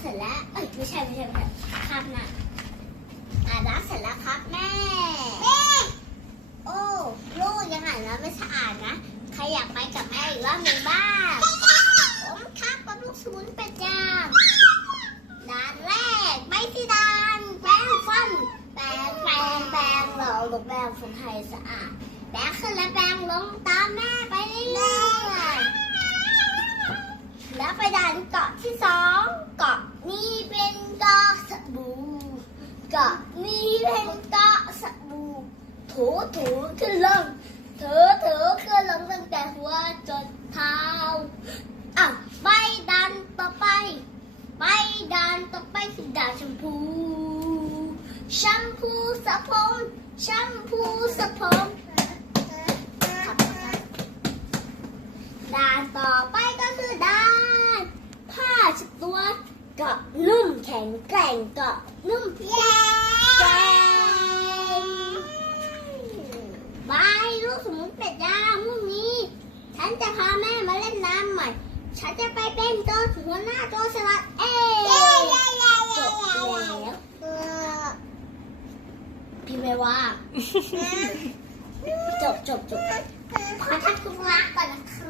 เสร็จแล้ว เอ้ยไม่ใช่ไม่ใช่ไม่ใช่ครับนะอาบน้ำเสร็จแล้วครับแม่แม่โอ้ลูกยังอาบน้ำไม่สะอาดนะใครอยากไปกับแม่อีกรอบหนึ่งบ้างผมครับกับลูกสมุนเป็ดยางด่านแรกไปที่ด่านแปรงฟันแปรงแปรงแปรงเราลงแปรงฟันไทยสะอาดแปรงขึ้นและแปรงลงตามแม่ บูกะนี้เป็นกะสบู่ถูถูขึ้นลงถูถูขึ้นลงตั้งแต่หัวจนเท้าอ้าไปด่านต่อไป ไปด่านต่อไปคือด่านแชมพูแชมพูสระผมแชมพูสระผมด่านต่อไปก็คือด่านผ้าช็ดตัว กาะนุ่มแข็งแกร่งเกาะนุ่มเย้แกร่งบายลูกสมุนเป็ดย่างพรุ่งนี้ ฉันจะพาแม่มาเล่นน้ำใหม่ ฉันจะไปเป็นตัวหัวหน้าตัวสลัดเองเย้เย้เย้จบแล้วพี่ไม่ว่า จบจบจบขอทักคุณรักก่อนนะคะ